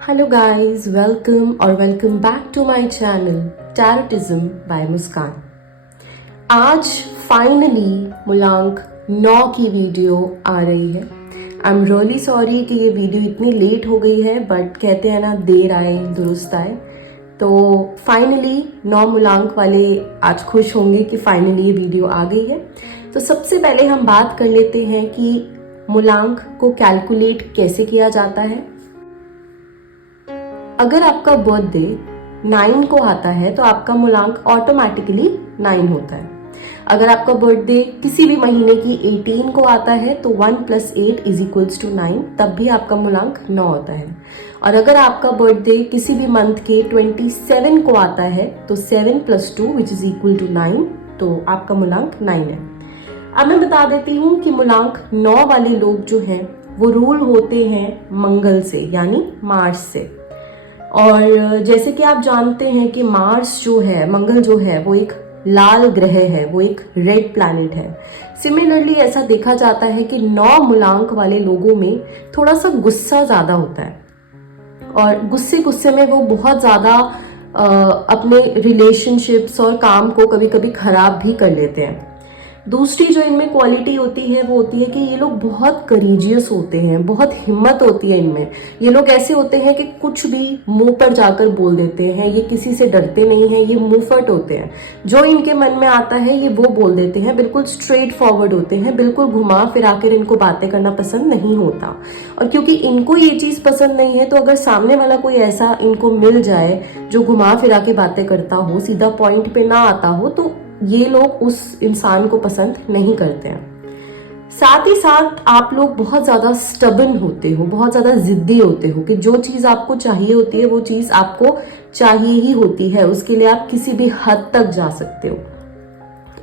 Hello guys, welcome back to my channel tarotism by Muskan. आज finally मूलांक 9 की video आ रही है। आई एम रियली सॉरी कि ये वीडियो इतनी लेट हो गई है, बट कहते हैं ना, देर आए दुरुस्त आए। तो फाइनली 9 मूलांक वाले आज खुश होंगे कि फाइनली ये वीडियो आ गई है। तो सबसे पहले हम बात कर लेते हैं कि मूलांक को कैलकुलेट कैसे किया जाता है। अगर आपका बर्थडे 9 को आता है तो आपका मूलांक ऑटोमेटिकली 9 होता है। अगर आपका बर्थडे किसी भी महीने की 18 को आता है तो 1 + 8 = 9, तब भी आपका मूलांक 9 होता है। और अगर आपका बर्थडे किसी भी मंथ के 27 को आता है तो 7 + 2 = 9, तो आपका मूलांक 9 है। अब मैं बता देती हूँ कि मूलांक 9 वाले लोग जो हैं वो रूल होते हैं मंगल से, यानी मार्स से। और जैसे कि आप जानते हैं कि मार्स जो है, मंगल जो है, वो एक लाल ग्रह है, वो एक रेड प्लैनेट है। सिमिलरली ऐसा देखा जाता है कि 9 मूलांक वाले लोगों में थोड़ा सा गुस्सा ज्यादा होता है और गुस्से में वो बहुत ज्यादा अपने रिलेशनशिप्स और काम को कभी कभी खराब भी कर लेते हैं। दूसरी जो इनमें क्वालिटी होती है वो होती है कि ये लोग बहुत करेजियस होते हैं, बहुत हिम्मत होती है इनमें। ये लोग ऐसे होते हैं कि कुछ भी मुंह पर जाकर बोल देते हैं, ये किसी से डरते नहीं हैं, ये मुंहफट होते हैं। जो इनके मन में आता है ये वो बोल देते हैं, बिल्कुल स्ट्रेट फॉरवर्ड होते हैं, बिल्कुल घुमा फिरा कर इनको बातें करना पसंद नहीं होता। और क्योंकि इनको ये चीज पसंद नहीं है, तो अगर सामने वाला कोई ऐसा इनको मिल जाए जो घुमा फिरा के बातें करता हो, सीधा पॉइंट पे ना आता हो, तो ये लोग उस इंसान को पसंद नहीं करते हैं। साथ ही साथ आप लोग बहुत ज्यादा स्टबन होते हो, बहुत ज्यादा जिद्दी होते हो कि जो चीज आपको चाहिए होती है वो चीज आपको चाहिए ही होती है। उसके लिए आप किसी भी हद तक जा सकते हो।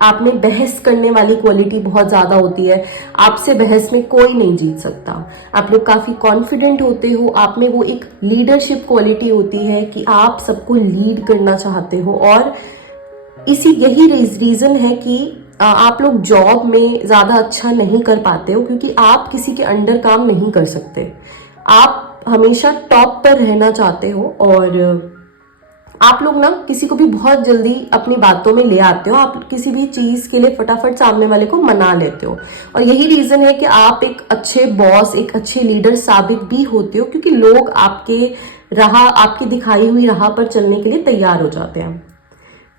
आप में बहस करने वाली क्वालिटी बहुत ज्यादा होती है, आपसे बहस में कोई नहीं जीत सकता। आप लोग काफी कॉन्फिडेंट होते हो, आप में वो एक लीडरशिप क्वालिटी होती है कि आप सबको लीड करना चाहते हो। और यही रीजन है कि आप लोग जॉब में ज्यादा अच्छा नहीं कर पाते हो, क्योंकि आप किसी के अंडर काम नहीं कर सकते। आप हमेशा टॉप पर रहना चाहते हो और आप लोग ना किसी को भी बहुत जल्दी अपनी बातों में ले आते हो। आप किसी भी चीज के लिए फटाफट सामने वाले को मना लेते हो। और यही रीजन है कि आप एक अच्छे बॉस, एक अच्छे लीडर साबित भी होते हो, क्योंकि लोग आपकी दिखाई हुई राह पर चलने के लिए तैयार हो जाते हैं।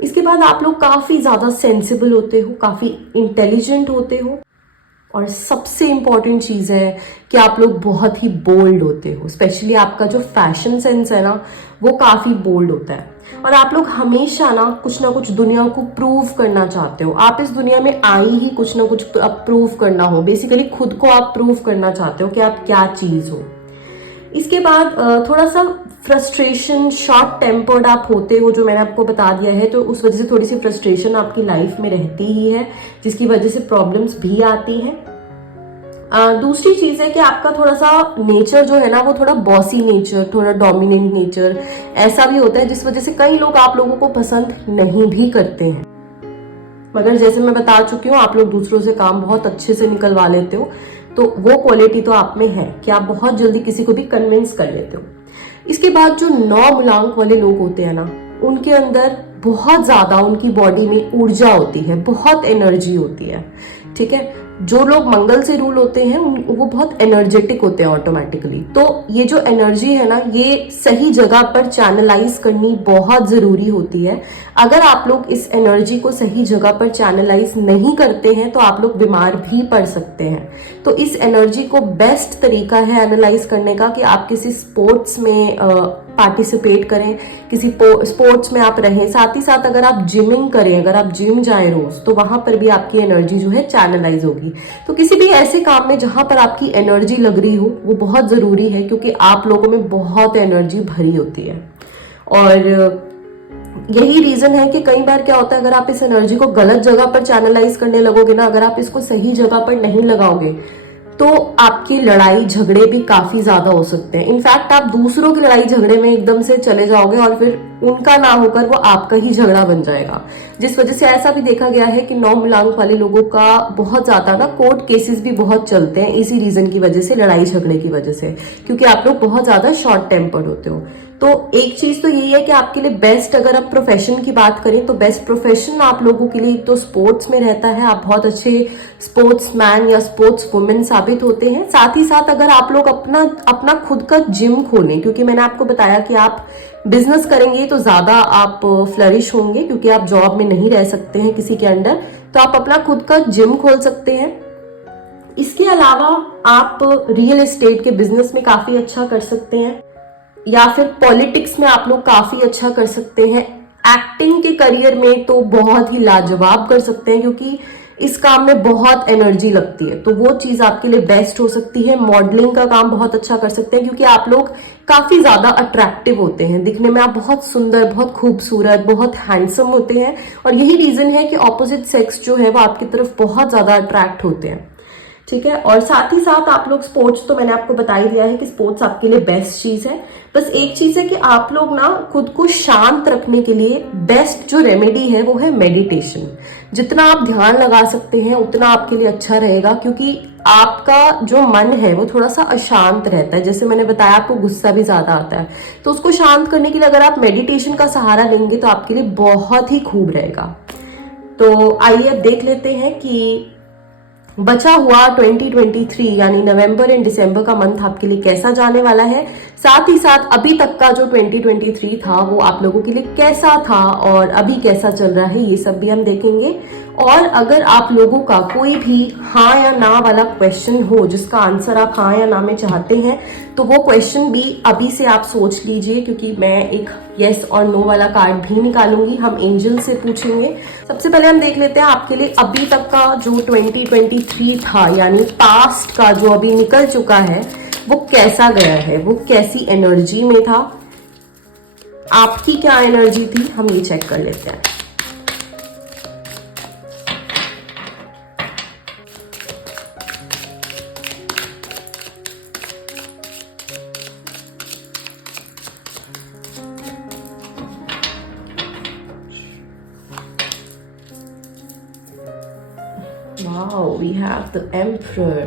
इसके बाद आप लोग काफी ज्यादा सेंसिबल होते हो, काफी इंटेलिजेंट होते हो, और सबसे इंपॉर्टेंट चीज है कि आप लोग बहुत ही बोल्ड होते हो। स्पेशली आपका जो फैशन सेंस है ना, वो काफी बोल्ड होता है। और आप लोग हमेशा ना कुछ दुनिया को प्रूव करना चाहते हो। आप इस दुनिया में आई ही कुछ ना कुछ प्रूव करना हो। बेसिकली खुद को आप प्रूव करना चाहते हो कि आप क्या चीज हो। इसके बाद थोड़ा सा फ्रस्ट्रेशन, शॉर्ट टेम्पर्ड आप होते हो, जो मैंने आपको बता दिया है। तो उस वजह से थोड़ी सी फ्रस्ट्रेशन आपकी लाइफ में रहती ही है, जिसकी वजह से प्रॉब्लम्स भी आती हैं। दूसरी चीज है कि आपका थोड़ा सा नेचर जो है ना, वो थोड़ा बॉसी नेचर, थोड़ा डोमिनेंट नेचर ऐसा भी होता है, जिस वजह से कई लोग आप लोगों को पसंद नहीं भी करते हैं। मगर जैसे मैं बता चुकी हूँ, आप लोग दूसरों से काम बहुत अच्छे से निकलवा लेते हो। तो वो क्वालिटी तो आप में है कि आप बहुत जल्दी किसी को भी कन्विंस कर लेते हो। इसके बाद जो 9 मूलांक वाले लोग होते हैं ना, उनके अंदर बहुत ज्यादा उनकी बॉडी में ऊर्जा होती है, बहुत एनर्जी होती है। ठीक है, जो लोग मंगल से रूल होते हैं वो बहुत एनर्जेटिक होते हैं ऑटोमेटिकली। तो ये जो एनर्जी है ना, ये सही जगह पर चैनलाइज करनी बहुत जरूरी होती है। अगर आप लोग इस एनर्जी को सही जगह पर चैनलाइज नहीं करते हैं तो आप लोग बीमार भी पड़ सकते हैं। तो इस एनर्जी को बेस्ट तरीका है एनालाइज करने का कि आप किसी स्पोर्ट्स में पार्टिसिपेट करें, किसी स्पोर्ट्स में आप रहें। साथ ही साथ अगर आप जिमिंग करें, अगर आप जिम जाए रोज, तो वहां पर भी आपकी एनर्जी जो है चैनलाइज होगी। तो किसी भी ऐसे काम में जहां पर आपकी एनर्जी लग रही हो, वो बहुत जरूरी है, क्योंकि आप लोगों में बहुत एनर्जी भरी होती है। और यही रीजन है कि कई बार क्या होता है, अगर आप इस एनर्जी को गलत जगह पर चैनलाइज करने लगोगे ना, अगर आप इसको सही जगह पर नहीं लगाओगे, तो आपकी लड़ाई झगड़े भी काफी ज्यादा हो सकते हैं। इनफैक्ट आप दूसरों की लड़ाई झगड़े में एकदम से चले जाओगे और फिर उनका ना होकर वो आपका ही झगड़ा बन जाएगा, जिस वजह से ऐसा भी देखा गया है कि 9 मूलांक वाले लोगों का बहुत ज्यादा ना कोर्ट केसेस भी बहुत चलते हैं इसी रीजन की वजह से, लड़ाई झगड़े की वजह से, क्योंकि आप लोग बहुत ज्यादा शॉर्ट टेम्पर्ड होते हो। तो एक चीज तो यही है कि आपके लिए बेस्ट, अगर आप प्रोफेशन की बात करें तो बेस्ट प्रोफेशन आप लोगों के लिए एक तो स्पोर्ट्स में रहता है, आप बहुत अच्छे स्पोर्ट्समैन या स्पोर्ट्स वुमेन साबित होते हैं। साथ ही साथ अगर आप लोग अपना खुद का जिम खोलें, क्योंकि मैंने आपको बताया कि आप बिजनेस करेंगे तो ज्यादा आप फ्लरिश होंगे, क्योंकि आप जॉब में नहीं रह सकते हैं किसी के अंडर, तो आप अपना खुद का जिम खोल सकते हैं। इसके अलावा आप रियल एस्टेट के बिजनेस में काफी अच्छा कर सकते हैं, या फिर पॉलिटिक्स में आप लोग काफी अच्छा कर सकते हैं। एक्टिंग के करियर में तो बहुत ही लाजवाब कर सकते हैं, क्योंकि इस काम में बहुत एनर्जी लगती है, तो वो चीज आपके लिए बेस्ट हो सकती है। मॉडलिंग का काम बहुत अच्छा कर सकते हैं, क्योंकि आप लोग काफी ज्यादा अट्रैक्टिव होते हैं, दिखने में आप बहुत सुंदर, बहुत खूबसूरत, बहुत हैंडसम होते हैं, और यही रीजन है कि ऑपोजिट सेक्स जो है वो आपकी तरफ बहुत ज्यादा अट्रैक्ट होते हैं। ठीक है, और साथ ही साथ आप लोग स्पोर्ट्स, तो मैंने आपको बता ही दिया है कि स्पोर्ट्स आपके लिए बेस्ट चीज है। बस एक चीज है कि आप लोग ना खुद को शांत रखने के लिए बेस्ट जो रेमेडी है वो है मेडिटेशन। जितना आप ध्यान लगा सकते हैं उतना आपके लिए अच्छा रहेगा, क्योंकि आपका जो मन है वो थोड़ा सा अशांत रहता है। जैसे मैंने बताया, आपको गुस्सा भी ज्यादा आता है, तो उसको शांत करने के लिए अगर आप मेडिटेशन का सहारा लेंगे तो आपके लिए बहुत ही खूब रहेगा। तो आइए अब देख लेते हैं कि बचा हुआ 2023 यानी नवंबर एंड दिसंबर का मंथ आपके लिए कैसा जाने वाला है। साथ ही साथ अभी तक का जो 2023 था वो आप लोगों के लिए कैसा था और अभी कैसा चल रहा है, ये सब भी हम देखेंगे। और अगर आप लोगों का कोई भी हाँ या ना वाला क्वेश्चन हो जिसका आंसर आप हाँ या ना में चाहते हैं, तो वो क्वेश्चन भी अभी से आप सोच लीजिए, क्योंकि मैं एक यस और नो वाला कार्ड भी निकालूंगी, हम एंजल से पूछेंगे। सबसे पहले हम देख लेते हैं आपके लिए अभी तक का जो 2023 था, यानी पास्ट का जो अभी निकल चुका है, वो कैसा गया है, वो कैसी एनर्जी में था, आपकी क्या एनर्जी थी, हम ये चेक कर लेते हैं। Wow, we have the Emperor.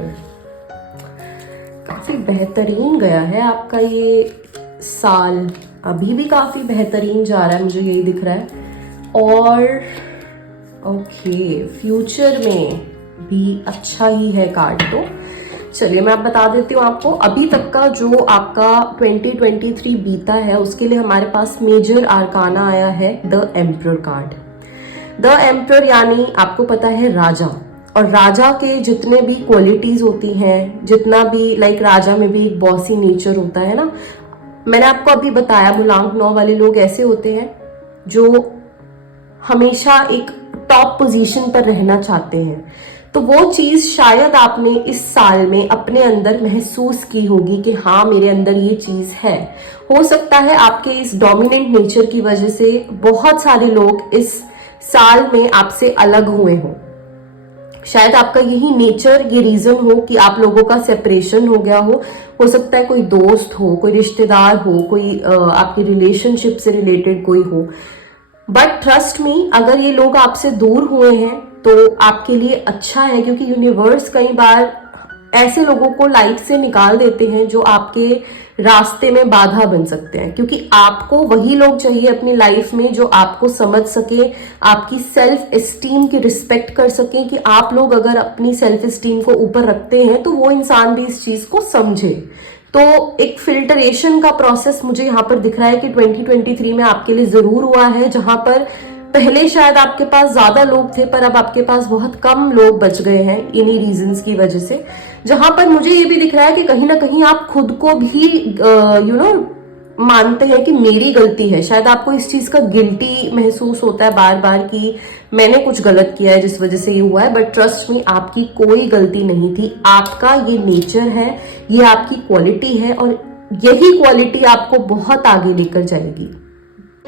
काफी बेहतरीन गया है आपका ये साल, अभी भी काफी बेहतरीन जा रहा है, मुझे यही दिख रहा है। और ओके, फ्यूचर में भी अच्छा ही है कार्ड। तो चलिए मैं आप बता देती हूँ आपको अभी तक का जो आपका 2023 बीता है, उसके लिए हमारे पास मेजर आर्काना आया है the emperor card. The emperor यानी आपको पता है राजा, और राजा के जितने भी क्वालिटीज होती हैं, जितना भी लाइक राजा में भी एक बॉसी नेचर होता है ना। मैंने आपको अभी बताया मूलांक 9 वाले लोग ऐसे होते हैं जो हमेशा एक टॉप पोजीशन पर रहना चाहते हैं। तो वो चीज शायद आपने इस साल में अपने अंदर महसूस की होगी कि हाँ मेरे अंदर ये चीज है। हो सकता है आपके इस डोमिनेंट नेचर की वजह से बहुत सारे लोग इस साल में आपसे अलग हुए हों। शायद आपका यही नेचर, ये रीजन हो कि आप लोगों का सेपरेशन हो गया हो सकता है कोई दोस्त हो, कोई रिश्तेदार हो, कोई आपकी रिलेशनशिप से रिलेटेड कोई हो। बट ट्रस्ट मी, अगर ये लोग आपसे दूर हुए हैं तो आपके लिए अच्छा है, क्योंकि यूनिवर्स कई बार ऐसे लोगों को लाइफ से निकाल देते हैं जो आपके रास्ते में बाधा बन सकते हैं, क्योंकि आपको वही लोग चाहिए अपनी लाइफ में जो आपको समझ सके, आपकी सेल्फ एस्टीम की रिस्पेक्ट कर सके, कि आप लोग अगर अपनी सेल्फ एस्टीम को ऊपर रखते हैं तो वो इंसान भी इस चीज को समझे। तो एक फिल्टरेशन का प्रोसेस मुझे यहाँ पर दिख रहा है कि 2023 में आपके लिए जरूर हुआ है, जहां पर पहले शायद आपके पास ज्यादा लोग थे पर अब आपके पास बहुत कम लोग बच गए हैं इन्हीं रीजंस की वजह से। जहां पर मुझे ये भी दिख रहा है कि कहीं ना कहीं आप खुद को भी मानते हैं कि मेरी गलती है। शायद आपको इस चीज का गिल्टी महसूस होता है बार बार कि मैंने कुछ गलत किया है जिस वजह से ये हुआ है, बट ट्रस्ट मी, आपकी कोई गलती नहीं थी। आपका ये नेचर है, ये आपकी क्वालिटी है, और यही क्वालिटी आपको बहुत आगे लेकर जाएगी।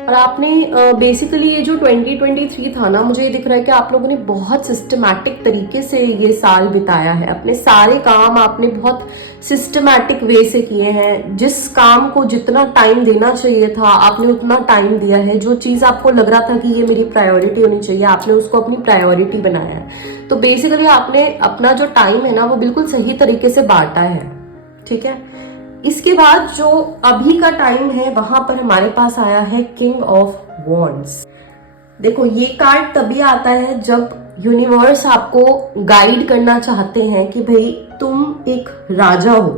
और आपने बेसिकली ये जो 2023 था ना, मुझे ये दिख रहा है कि आप लोगों ने बहुत सिस्टमैटिक तरीके से ये साल बिताया है। अपने सारे काम आपने बहुत सिस्टमैटिक वे से किए हैं। जिस काम को जितना टाइम देना चाहिए था आपने उतना टाइम दिया है। जो चीज़ आपको लग रहा था कि ये मेरी प्रायोरिटी होनी चाहिए, आपने उसको अपनी प्रायोरिटी बनाया है। तो बेसिकली आपने अपना जो टाइम है ना वो बिल्कुल सही तरीके से बांटा है, ठीक है। इसके बाद जो अभी का टाइम है वहां पर हमारे पास आया है किंग ऑफ वॉन्ड्स। देखो ये कार्ड तभी आता है जब यूनिवर्स आपको गाइड करना चाहते हैं कि भाई तुम एक राजा हो,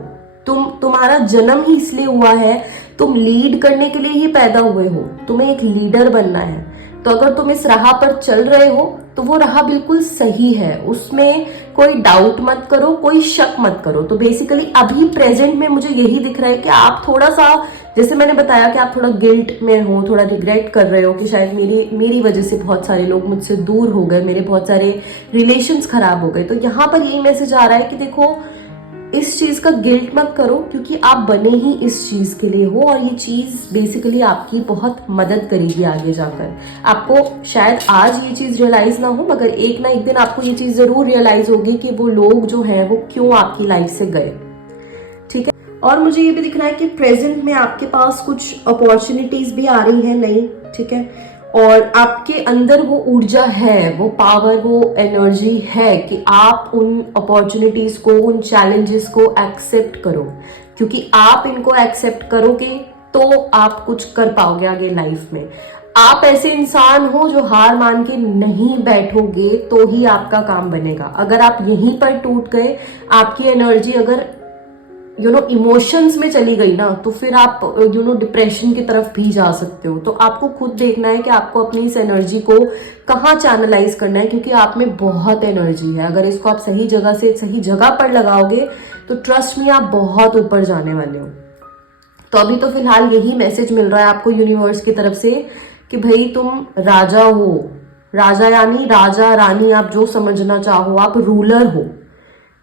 तुम्हारा जन्म ही इसलिए हुआ है, तुम लीड करने के लिए ही पैदा हुए हो, तुम्हें एक लीडर बनना है। तो अगर तुम इस राह पर चल रहे हो तो वो राह बिल्कुल सही है, उसमें कोई डाउट मत करो, कोई शक मत करो। तो बेसिकली अभी प्रेजेंट में मुझे यही दिख रहा है कि आप थोड़ा सा, जैसे मैंने बताया कि आप थोड़ा गिल्ट में हो, थोड़ा रिग्रेट कर रहे हो कि शायद मेरी वजह से बहुत सारे लोग मुझसे दूर हो गए, मेरे बहुत सारे रिलेशंस खराब हो गए। तो यहाँ पर यही मैसेज आ रहा है कि देखो इस चीज का गिल्ट मत करो, क्योंकि आप बने ही इस चीज के लिए हो और ये चीज बेसिकली आपकी बहुत मदद करेगी आगे जाकर। आपको शायद आज ये चीज रियलाइज ना हो, मगर एक ना एक दिन आपको ये चीज जरूर रियलाइज होगी कि वो लोग जो हैं वो क्यों आपकी लाइफ से गए, ठीक है। और मुझे ये भी दिख रहा है कि प्रेजेंट में आपके पास कुछ अपॉर्चुनिटीज भी आ रही हैं नई, ठीक है। और आपके अंदर वो ऊर्जा है, वो पावर, वो एनर्जी है कि आप उन अपॉर्चुनिटीज को, उन चैलेंजेस को एक्सेप्ट करो, क्योंकि आप इनको एक्सेप्ट करोगे तो आप कुछ कर पाओगे आगे लाइफ में। आप ऐसे इंसान हो जो हार मान के नहीं बैठोगे तो ही आपका काम बनेगा। अगर आप यहीं पर टूट गए, आपकी एनर्जी अगर इमोशंस में चली गई ना, तो फिर आप डिप्रेशन की तरफ भी जा सकते हो। तो आपको खुद देखना है कि आपको अपनी इस एनर्जी को कहाँ चैनलाइज करना है, क्योंकि आप में बहुत एनर्जी है। अगर इसको आप सही जगह से सही जगह पर लगाओगे तो ट्रस्ट में आप बहुत ऊपर जाने वाले हो। तो अभी तो फिलहाल यही मैसेज मिल रहा है आपको यूनिवर्स की तरफ से कि भाई तुम राजा हो। राजा यानी राजा रानी, आप जो समझना चाहो, आप रूलर हो,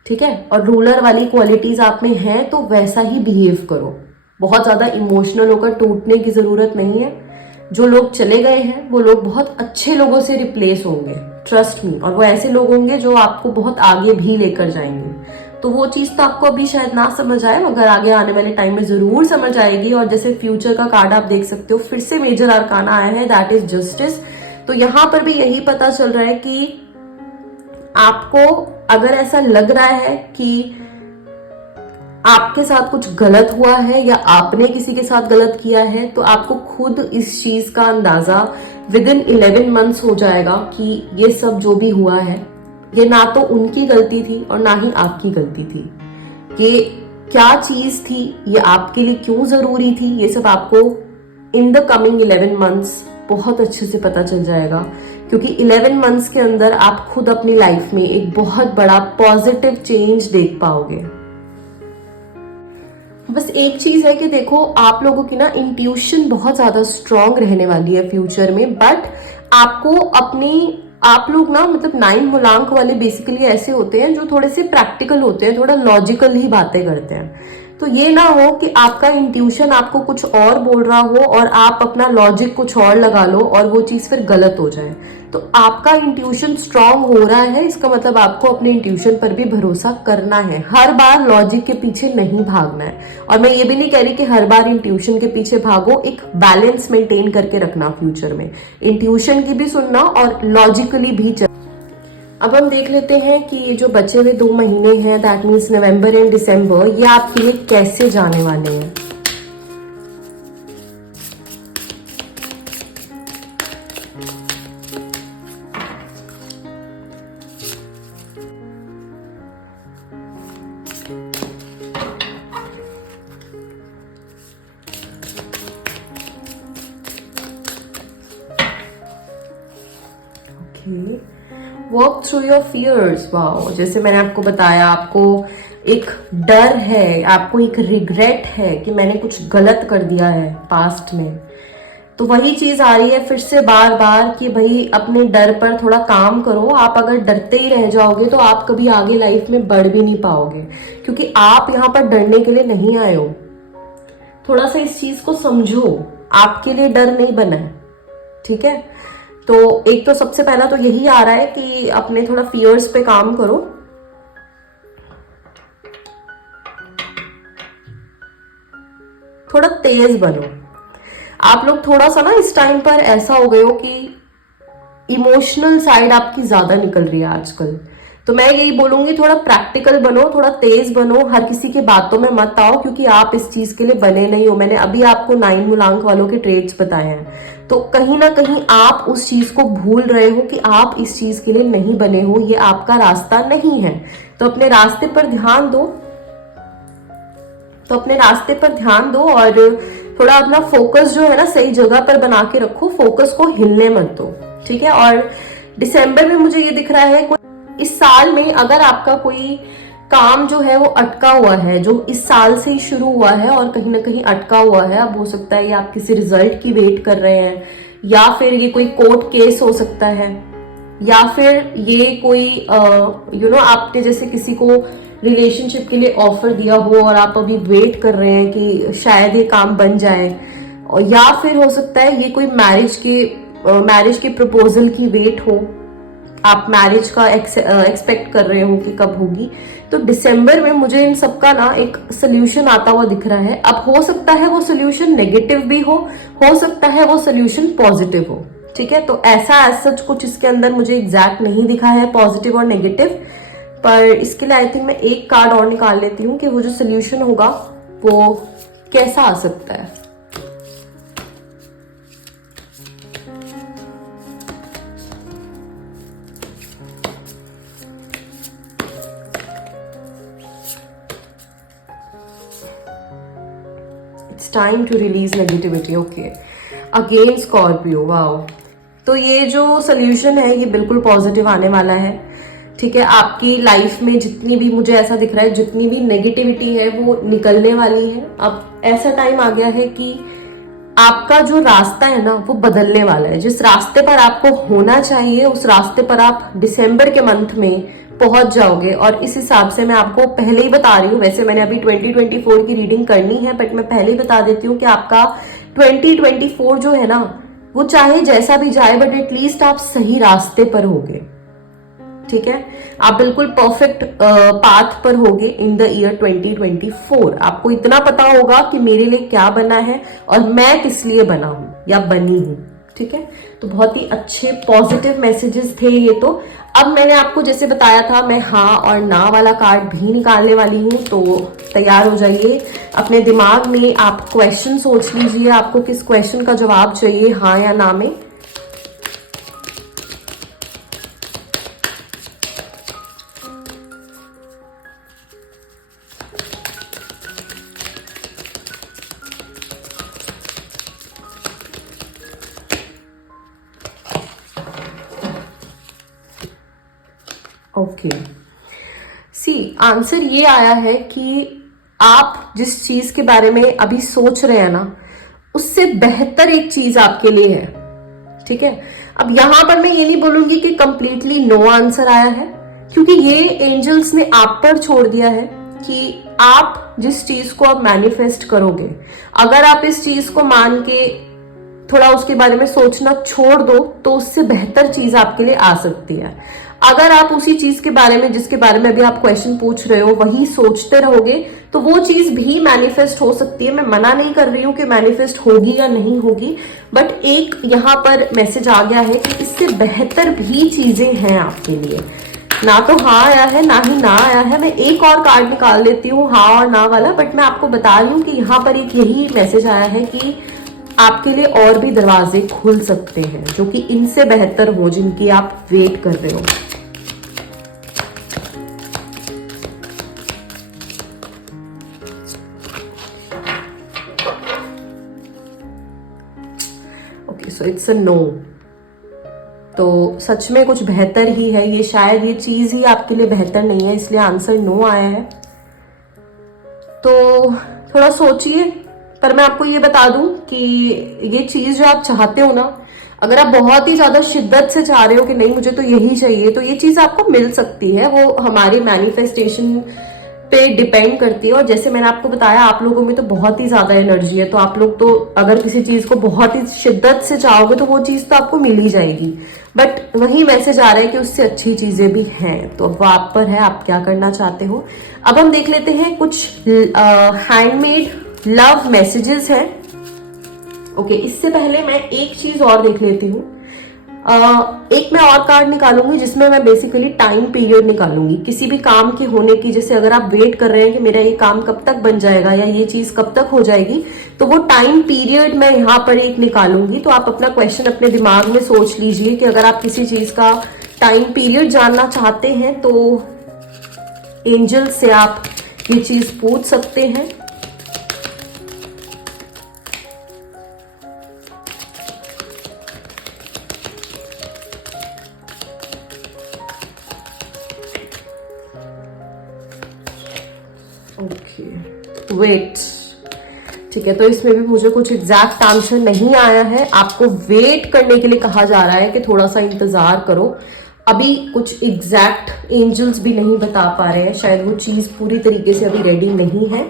ठीक है। और रूलर वाली क्वालिटीज आप में है तो वैसा ही बिहेव करो। बहुत ज्यादा इमोशनल होकर टूटने की जरूरत नहीं है। जो लोग चले गए हैं वो लोग बहुत अच्छे लोगों से रिप्लेस होंगे, ट्रस्ट मी। और वो ऐसे लोग होंगे जो आपको बहुत आगे भी लेकर जाएंगे। तो वो चीज तो आपको अभी शायद ना समझ आए, मगर आगे आने वाले टाइम में जरूर समझ आएगी। और जैसे फ्यूचर का कार्ड आप देख सकते हो, फिर से मेजर आर्काना आया है, दैट इज जस्टिस। तो यहाँ पर भी यही पता चल रहा है कि आपको अगर ऐसा लग रहा है कि आपके साथ कुछ गलत हुआ है या आपने किसी के साथ गलत किया है, तो आपको खुद इस चीज का अंदाजा विद इन 11 मंथ्स हो जाएगा कि ये सब जो भी हुआ है ये ना तो उनकी गलती थी और ना ही आपकी गलती थी। ये क्या चीज थी, ये आपके लिए क्यों जरूरी थी, ये सब आपको इन द कमिंग 11 मंथ्स बहुत अच्छे से पता चल जाएगा। क्योंकि 11 मंथ्स के अंदर आप खुद अपनी लाइफ में एक बहुत बड़ा पॉजिटिव चेंज देख पाओगे। बस एक चीज है कि देखो आप लोगों की ना इंट्यूशन बहुत ज्यादा स्ट्रांग रहने वाली है फ्यूचर में, बट आपको आप लोग ना मतलब 9 मूलांक वाले बेसिकली ऐसे होते हैं जो थोड़े से प्रैक्टिकल होते हैं, थोड़ा लॉजिकल ही बातें करते हैं। तो ये ना हो कि आपका इंट्यूशन आपको कुछ और बोल रहा हो और आप अपना लॉजिक कुछ और लगा लो और वो चीज फिर गलत हो जाए। तो आपका इंट्यूशन स्ट्रांग हो रहा है, इसका मतलब आपको अपने इंट्यूशन पर भी भरोसा करना है। हर बार लॉजिक के पीछे नहीं भागना है। और मैं ये भी नहीं कह रही कि हर बार इंट्यूशन के पीछे भागो, एक बैलेंस मेंटेन करके रखना फ्यूचर में, इंट्यूशन की भी सुनना और लॉजिकली भी चलना। अब हम देख लेते हैं कि ये जो बचे हुए 2 महीने हैं, that means November and December, ये आपके लिए कैसे जाने वाले हैं। Work through your fears. Wow, जैसे मैंने आपको बताया, आपको एक डर है, आपको एक रिग्रेट है कि मैंने कुछ गलत कर दिया है पास्ट में। तो वही चीज आ रही है फिर से बार बार कि भाई अपने डर पर थोड़ा काम करो। आप अगर डरते ही रह जाओगे तो आप कभी आगे लाइफ में बढ़ भी नहीं पाओगे, क्योंकि आप यहाँ पर डरने के लिए नहीं आए हो। थोड़ा सा इस चीज को समझो। आपके लिए डर नहीं बना है, ठीक है। तो एक तो सबसे पहला तो यही आ रहा है कि अपने थोड़ा फियर्स पे काम करो। थोड़ा तेज बनो। आप लोग थोड़ा सा ना इस टाइम पर ऐसा हो गए हो कि इमोशनल साइड आपकी ज्यादा निकल रही है आजकल। तो मैं यही बोलूंगी, थोड़ा प्रैक्टिकल बनो, थोड़ा तेज बनो, हर किसी की बातों में मत आओ, क्योंकि आप इस चीज के लिए बने नहीं हो। मैंने अभी आपको 9 मूलांक वालों के ट्रेड्स बताए हैं, तो कहीं ना कहीं आप उस चीज को भूल रहे हो कि आप इस चीज के लिए नहीं बने हो, ये आपका रास्ता नहीं है। तो अपने रास्ते पर ध्यान दो, और थोड़ा अपना फोकस जो है ना सही जगह पर बना के रखो, फोकस को हिलने मत दो, ठीक है। और दिसंबर में मुझे ये दिख रहा है, इस साल में अगर आपका कोई काम जो है वो अटका हुआ है, जो इस साल से ही शुरू हुआ है और कहीं ना कहीं अटका हुआ है, अब हो सकता है ये आप किसी रिजल्ट की वेट कर रहे हैं, या फिर ये कोई कोर्ट केस हो सकता है, या फिर ये कोई आपने जैसे किसी को रिलेशनशिप के लिए ऑफर दिया हो और आप अभी वेट कर रहे हैं कि शायद ये काम बन जाए, और या फिर हो सकता है ये कोई मैरिज के प्रपोजल की वेट हो, आप मैरिज का एक्सपेक्ट कर रहे हो कि कब होगी। तो दिसंबर में मुझे इन सबका ना एक सोल्यूशन आता हुआ दिख रहा है। अब हो सकता है वो सोल्यूशन नेगेटिव भी हो सकता है वो सोल्यूशन पॉजिटिव हो, ठीक है। तो ऐसा सच कुछ इसके अंदर मुझे एग्जैक्ट नहीं दिखा है पॉजिटिव और नेगेटिव, पर इसके लिए आई थिंक मैं एक कार्ड और निकाल लेती हूँ कि वो जो सोल्यूशन होगा वो कैसा आ सकता है। It's time to release negativity, okay. Again Scorpio, wow. तो ये जो सोल्यूशन है ये बिल्कुल पॉजिटिव आने वाला है, ठीक है। आपकी लाइफ में जितनी भी, मुझे ऐसा दिख रहा है, जितनी भी नेगेटिविटी है वो निकलने वाली है। अब ऐसा टाइम आ गया है कि आपका जो रास्ता है ना वो बदलने वाला है। जिस रास्ते पर आपको होना चाहिए उस रास्ते पर आप दिसंबर के मंथ में पहुंच जाओगे। और इस हिसाब से मैं आपको पहले ही बता रही हूँ, वैसे मैंने अभी 2024 की रीडिंग करनी है, बट मैं पहले ही बता देती हूँ कि आपका 2024 जो है ना वो चाहे जैसा भी जाए, बट एटलीस्ट आप सही रास्ते पर होगे, ठीक है। आप बिल्कुल परफेक्ट पाथ पर होगे इन द ईयर 2024। आपको इतना पता होगा कि मेरे लिए क्या बना है और मैं किस लिए बना हूं या बनी हूं, ठीक है। तो बहुत ही अच्छे पॉजिटिव मैसेजेस थे ये। तो अब मैंने आपको जैसे बताया था, मैं हाँ और ना वाला कार्ड भी निकालने वाली हूँ, तो तैयार हो जाइए। अपने दिमाग में आप क्वेश्चन सोच लीजिए, आपको किस क्वेश्चन का जवाब चाहिए, हाँ या ना में। ओके, सी आंसर ये आया है कि आप जिस चीज के बारे में अभी सोच रहे हैं ना उससे बेहतर एक चीज आपके लिए है, ठीक है। अब यहां पर मैं ये नहीं बोलूंगी कि कंप्लीटली नो आंसर आया है, क्योंकि ये एंजल्स ने आप पर छोड़ दिया है कि आप जिस चीज को अब मैनिफेस्ट करोगे, अगर आप इस चीज को मान के थोड़ा उसके बारे में सोचना छोड़ दो तो उससे बेहतर चीज आपके लिए आ सकती है। अगर आप उसी चीज के बारे में जिसके बारे में अभी आप क्वेश्चन पूछ रहे हो वही सोचते रहोगे तो वो चीज भी मैनिफेस्ट हो सकती है। मैं मना नहीं कर रही हूँ कि मैनिफेस्ट होगी या नहीं होगी, बट एक यहाँ पर मैसेज आ गया है कि इससे बेहतर भी चीजें हैं आपके लिए। ना तो हाँ आया है ना ही ना आया है। मैं एक और कार्ड निकाल लेती हूँ हाँ और ना वाला, बट मैं आपको बता रही हूँ कि यहाँ पर एक यही मैसेज आया है कि आपके लिए और भी दरवाजे खुल सकते हैं जो कि इनसे बेहतर हो, जिनकी आप वेट कर रहे हो। Okay, so it's a no. तो सच में कुछ बेहतर ही है ये, शायद ये चीज ही आपके लिए बेहतर नहीं है, इसलिए आंसर नो आया है। तो थोड़ा सोचिए, पर मैं आपको ये बता दूं कि ये चीज जो आप चाहते हो ना, अगर आप बहुत ही ज्यादा शिद्दत से चाह रहे हो कि नहीं मुझे तो यही चाहिए, तो ये चीज आपको मिल सकती है। वो हमारे मैनिफेस्टेशन पे डिपेंड करती है। और जैसे मैंने आपको बताया, आप लोगों में तो बहुत ही ज्यादा एनर्जी है, तो आप लोग तो अगर किसी चीज को बहुत ही शिद्दत से चाहोगे तो वो चीज तो आपको मिल ही जाएगी। बट वही मैसेज आ रहा है कि उससे अच्छी चीजें भी हैं, तो वो आप पर है, आप क्या करना चाहते हो। अब हम देख लेते हैं कुछ हैंडमेड लव मैसेजेस हैं। ओके, इससे पहले मैं एक चीज और देख लेती हूँ। एक मैं और कार्ड निकालूंगी जिसमें मैं बेसिकली टाइम पीरियड निकालूंगी किसी भी काम के होने की। जैसे अगर आप वेट कर रहे हैं कि मेरा ये काम कब तक बन जाएगा या ये चीज कब तक हो जाएगी, तो वो टाइम पीरियड मैं यहाँ पर एक निकालूंगी। तो आप अपना क्वेश्चन अपने दिमाग में सोच लीजिए कि अगर आप किसी चीज का टाइम पीरियड जानना चाहते हैं तो एंजल से आप ये चीज पूछ सकते हैं। Okay, wait. ठीक है, तो इसमें भी मुझे कुछ एग्जैक्ट आंसर नहीं आया है। आपको वेट करने के लिए कहा जा रहा है कि थोड़ा सा इंतजार करो। अभी कुछ एग्जैक्ट एंजल्स भी नहीं बता पा रहे हैं, शायद वो चीज पूरी तरीके से अभी रेडी नहीं है,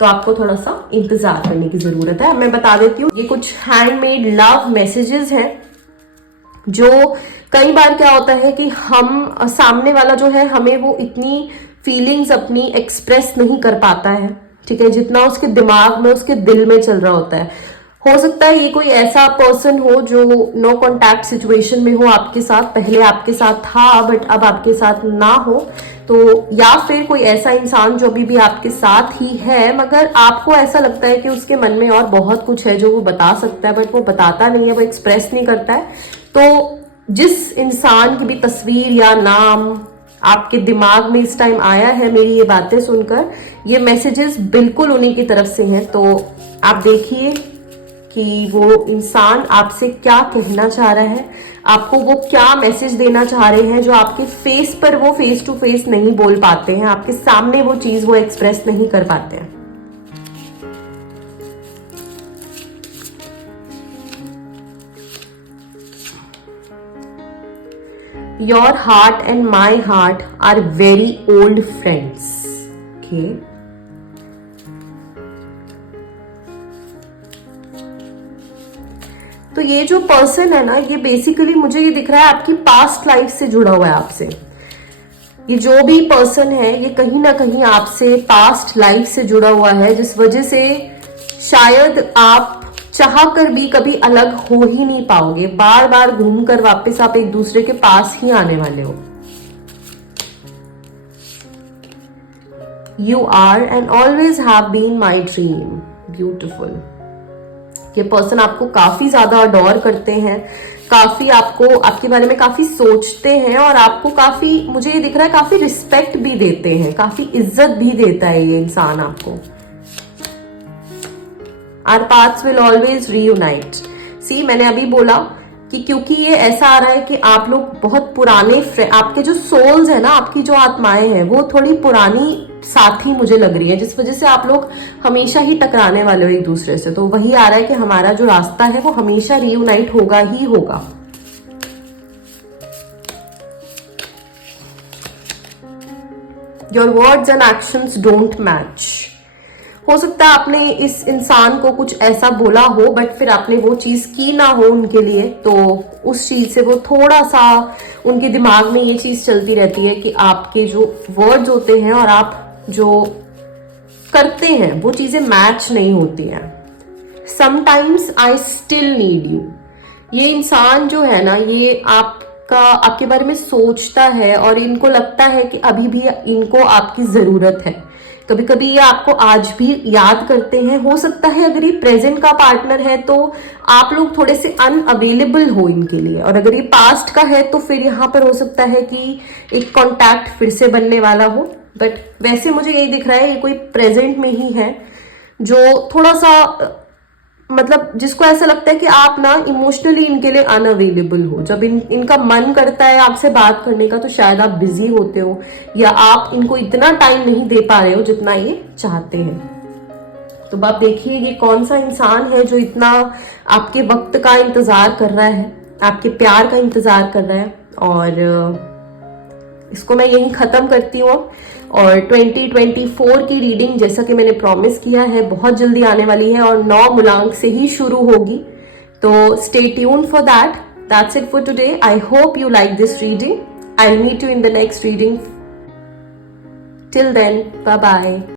तो आपको थोड़ा सा इंतजार करने की जरूरत है। अब मैं बता देती हूँ, ये कुछ हैंडमेड लव मैसेजेस हैं। जो कई बार क्या होता है कि हम सामने वाला जो है हमें वो इतनी फीलिंग्स अपनी एक्सप्रेस नहीं कर पाता है, ठीक है, जितना उसके दिमाग में उसके दिल में चल रहा होता है। हो सकता है ये कोई ऐसा पर्सन हो जो नो कांटेक्ट सिचुएशन में हो आपके साथ, पहले आपके साथ था बट अब आपके साथ ना हो, तो या फिर कोई ऐसा इंसान जो अभी भी आपके साथ ही है मगर आपको ऐसा लगता है कि उसके मन में और बहुत कुछ है जो वो बता सकता है बट वो बताता नहीं है, वो एक्सप्रेस नहीं करता है। तो जिस इंसान की भी तस्वीर या नाम आपके दिमाग में इस टाइम आया है मेरी ये बातें सुनकर, ये मैसेजेस बिल्कुल उन्हीं की तरफ से हैं। तो आप देखिए कि वो इंसान आपसे क्या कहना चाह रहा है, आपको वो क्या मैसेज देना चाह रहे हैं जो आपके फेस पर वो फेस टू फेस नहीं बोल पाते हैं, आपके सामने वो चीज वो एक्सप्रेस नहीं कर पाते हैं। Your heart and my heart are very old friends. Okay. तो ये जो पर्सन है ना, ये बेसिकली मुझे ये दिख रहा है आपकी पास्ट लाइफ से जुड़ा हुआ है आपसे। ये जो भी पर्सन है ये कहीं ना कहीं आपसे पास्ट लाइफ से जुड़ा हुआ है, जिस वजह से शायद आप चाह कर भी कभी अलग हो ही नहीं पाओगे। बार बार घूमकर वापस आप एक दूसरे के पास ही आने वाले हो। You are and always have been my dream. Beautiful. ये पर्सन आपको काफी ज्यादा अडोर करते हैं, काफी आपको आपके बारे में काफी सोचते हैं और आपको काफी, मुझे ये दिख रहा है, काफी रिस्पेक्ट भी देते हैं, काफी इज्जत भी देता है ये इंसान आपको। Our paths will always reunite. See, मैंने अभी बोला कि क्योंकि ये ऐसा आ रहा है कि आप लोग बहुत पुराने, आपके जो सोल्स है ना, आपकी जो आत्माएं हैं वो थोड़ी पुरानी साथी मुझे लग रही है, जिस वजह से आप लोग हमेशा ही टकराने वाले हो एक दूसरे से। तो वही आ रहा है कि हमारा जो रास्ता है वो हमेशा रियूनाइट होगा ही होगा। Your words and actions don't match. हो सकता है आपने इस इंसान को कुछ ऐसा बोला हो बट फिर आपने वो चीज की ना हो उनके लिए, तो उस चीज से वो थोड़ा सा उनके दिमाग में ये चीज चलती रहती है कि आपके जो वर्ड्स होते हैं और आप जो करते हैं वो चीजें मैच नहीं होती हैं। Sometimes I still need you. ये इंसान जो है ना, ये आपके बारे में सोचता है और इनको लगता है कि अभी भी इनको आपकी जरूरत है। कभी कभी ये आपको आज भी याद करते हैं। हो सकता है अगर ये प्रेजेंट का पार्टनर है तो आप लोग थोड़े से अनअवेलेबल हो इनके लिए, और अगर ये पास्ट का है तो फिर यहाँ पर हो सकता है कि एक कांटेक्ट फिर से बनने वाला हो। बट वैसे मुझे यही दिख रहा है ये कोई प्रेजेंट में ही है जो थोड़ा सा, मतलब जिसको ऐसा लगता है कि आप ना इमोशनली इनके लिए अनअवेलेबल हो। जब इनका मन करता है आपसे बात करने का तो शायद आप बिजी होते हो या आप इनको इतना टाइम नहीं दे पा रहे हो जितना ये चाहते हैं। तो आप देखिए ये कौन सा इंसान है जो इतना आपके वक्त का इंतजार कर रहा है, आपके प्यार का इंतजार कर रहा है। और इसको मैं यही खत्म करती हूँ। और 2024 की रीडिंग जैसा कि मैंने प्रॉमिस किया है बहुत जल्दी आने वाली है और 9 मूलांक से ही शुरू होगी, तो stay tune for that. That's it for today. I hope you like this reading. I'll meet you in the next reading. Till then, bye bye.